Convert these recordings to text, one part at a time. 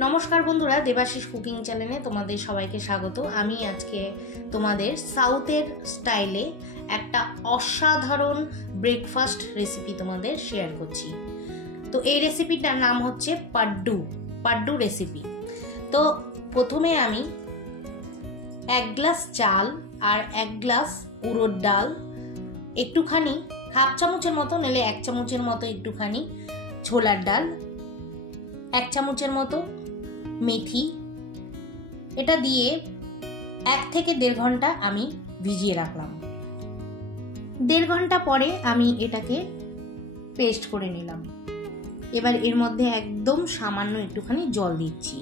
नमस्कार बंधुरा देवाशीष कुकिंग चैनेले तुम्हारे सबाइके स्वागत। आमी आजके तुम्हादेर साउथेर स्टाइले एकटा असाधारण ब्रेकफास्ट रेसिपि तुम्हादेर शेयर करछि। तो ये रेसिपिटार नाम होच्छे पाड्डू रेसिपि। तो प्रथमे आमी एक ग्लास चाल और एक ग्लास उड़द डाल एकटूखानी हाफ चामचेर मतो नेले एक चामचेर मतो एकटूखानी छोलार डाल एक चामचेर मतो मेथी এটা দিয়ে 1 থেকে 1.5 ঘন্টা আমি ভিজিয়ে রাখলাম। 1.5 ঘন্টা পরে আমি এটাকে পেস্ট করে নিলাম। এবার এর মধ্যে একদম সামান্য একটুখানি জল দিচ্ছি।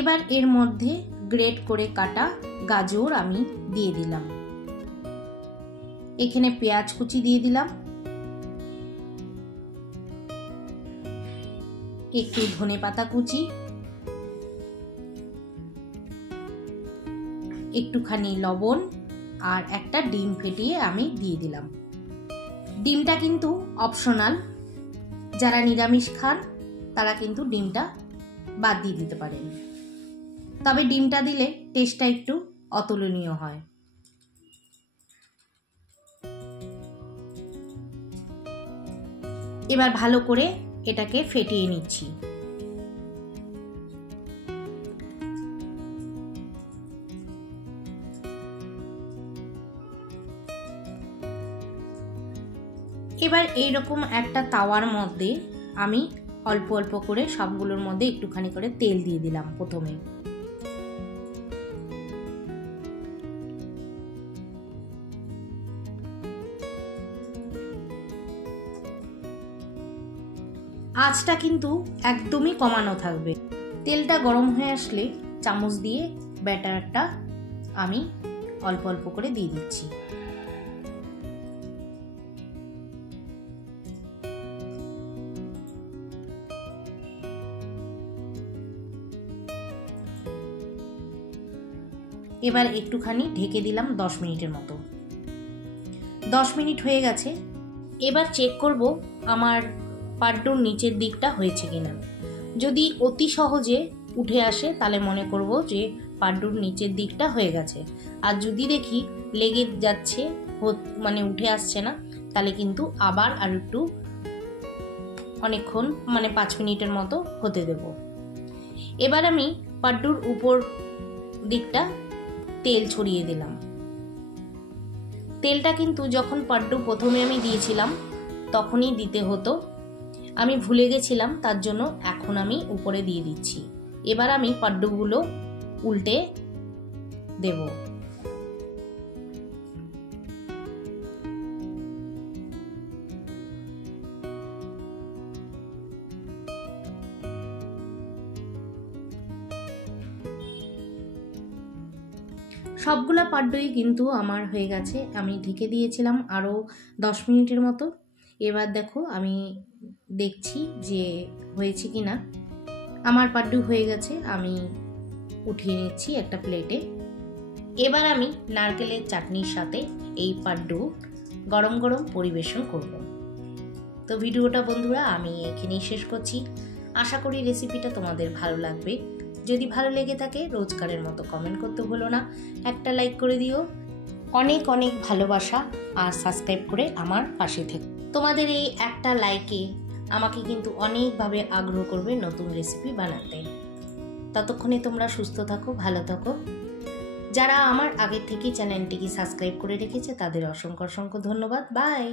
এবার এর মধ্যে গ্রেট করে কাটা গাজর আমি দিয়ে দিলাম। এখানে পেঁয়াজ কুচি দিয়ে দিলাম, একটু ধনেপাতা কুচি, একটুখানি লবণ আর একটা ডিম ফেটিয়ে আমি দিয়ে দিলাম। ডিমটা কিন্তু অপশনাল, যারা নিরামিষ খান তারা কিন্তু ডিমটা বাদ দিয়ে দিতে পারেন, তবে ডিমটা দিলে টেস্টটা একটু অতুলনীয় হয়। এবার ভালো করে এটাকে ফেটিয়ে নিচ্ছি। এবার এইরকম একটা তাওয়ার মধ্যে আমি অল্প অল্প করে সবগুলোর মধ্যে একটুখানি করে তেল দিয়ে দিলাম। প্রথমে আঁচটা কিন্তু একদমই কমানো থাকবে। তেলটা গরম হয়ে আসলে চামচ দিয়ে ব্যাটারটা আমি অল্প অল্প করে দিয়ে দিচ্ছি। এবার একটুখানি ঢেকে দিলাম 10 মিনিটের মতো। 10 মিনিট হয়ে গেছে। এবার চেক করব আমার পাড্ডুর নিচের দিকটা হয়েছে কিনা। যদি অতি সহজে উঠে আসে তাহলে মনে করব যে পাড্ডুর নিচের দিকটা হয়ে গেছে, আর যদি দেখি লেগে যাচ্ছে মানে উঠে আসছে না তাহলে কিন্তু আবার আর একটু অনেকক্ষণ মানে 5 মিনিটের মতো হতে দেব। এবার আমি পাড্ডুর উপর দিকটা তেল ছড়িয়ে দিলাম। তেলটা কিন্তু যখন পাড্ডু প্রথমে আমি দিয়েছিলাম তখনই দিতে হতো, আমি ভুলে গেছিলাম, তার জন্য এখন আমি উপরে দিয়ে দিচ্ছি। এবার আমি পাড্ডুগুলো উল্টে দেব। সবগুলা পাড্ডুই কিন্তু আমার হয়ে গেছে। আমি ঢেকে দিয়েছিলাম আরও 10 মিনিটের মতো। এবার দেখো আমি দেখছি যে হয়েছে কিনা। আমার পাড্ডু হয়ে গেছে, আমি উঠিয়ে নিচ্ছি একটা প্লেটে। এবার আমি নারকেলের চাটনির সাথে এই পাড্ডু গরম গরম পরিবেশন করব। তো ভিডিওটা বন্ধুরা আমি এখানেই শেষ করছি। আশা করি রেসিপিটা তোমাদের ভালো লাগবে। যদি ভালো লেগে থাকে রোজকারের মতো কমেন্ট করতে ভুলো না, একটা লাইক করে দিও। অনেক অনেক ভালোবাসা আর সাবস্ক্রাইব করে আমার পাশে থেকো। তোমাদের এই একটা লাইকে আমাকে কিন্তু অনেকভাবে আগ্রহ করবে নতুন রেসিপি বানাতে। ততক্ষণে তোমরা সুস্থ থাকো, ভালো থাকো। যারা আমার আগের থেকেই চ্যানেলটিকে সাবস্ক্রাইব করে রেখেছে তাদের অসংখ্য অসংখ্য ধন্যবাদ। বাই।